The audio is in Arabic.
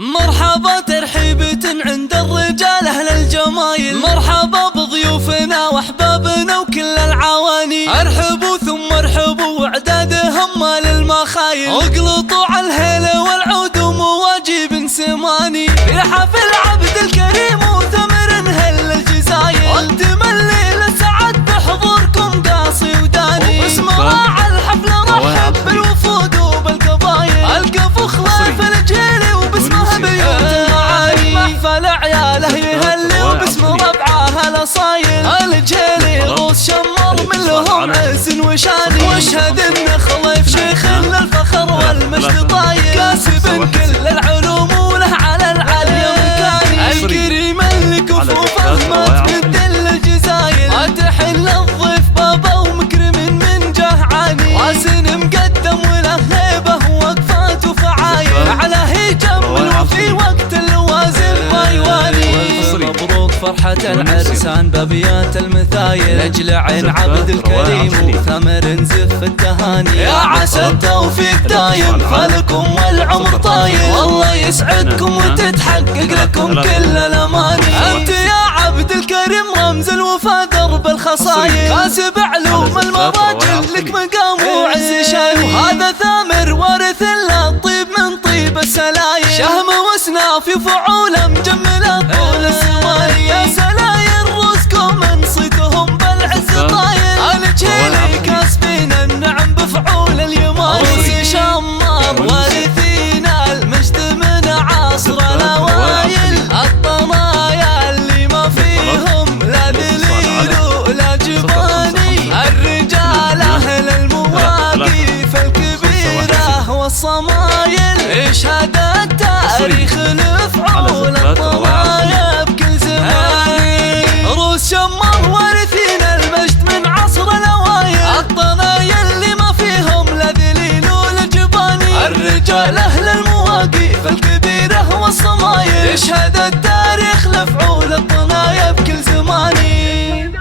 مرحبا ترحيبة عند الرجال أهل الجمايل، مرحبا بضيوفنا وأحبابنا وكل العواني، ارحبوا ثم ارحبوا وعدادهم مال المخايل، اقلطوا على الهيل والعود ومواجيب سماني، في حفل عبد الكريم وثمر هل الجزايل، وانتم الليلة سعد بحضوركم قاصي وداني، وباسم راعي الحفلة رحب بالوفود وبالقبايل، القفو خلاف الجيلي وباسمها بيوت المعاني، محفل عياله يهلي وباسم ربعه الاصايل، الجيلي غوص شمر من لهم عز وشاني، واشهد ان خليف شيخ للفخر والمجد طايل، كاسب كل العلوم وله على العلي مكاني، الكريم اللي كفوفه ما تبدل الجزايل، تحل الضيف بابا ومكرم من جهعاني، واسن مقدم وله هيبه ووقفات وفعايل، على يجمل وفي وقت اللوازم ما يواني، مبروك فرحة العرسان بابيات المثايل، لاجل عين عبد الكريم وثمر زف التهاني، يا عسى التوفيق دايم فلكم والعمر طايل، والله يسعدكم وتتحقق لكم كل الاماني، انت يا عبد الكريم رمز الوفا درب الخصايل، كاسب علوم المراجل لك مقام وعز شاني، وهذا ثامر وارث للطيب من طيب السلايل، شهم واسناف فعوله مجمله طول السوالي، يا سلايل رزقكم انصتهم بالعز طايل، الجيلي كاسبين النعم بفعول اليماني، شمار وارثين المجد من عصر الاوائل، الطنايا اللي ما فيهم لا ذليل ولا جباني، الرجال اهل المواقف الكبيره والصمايل، اشهد التاريخ لفعول الطنايا بكل زمان، روس شمار وارثين المجد من عصر الاوائل، الطنايا اللي ما فيهم لا ذليل ولا جباني، الرجال اهل المواقف الكبيره والصمايل، يشهد التاريخ لفعول الطنايا بكل زماني،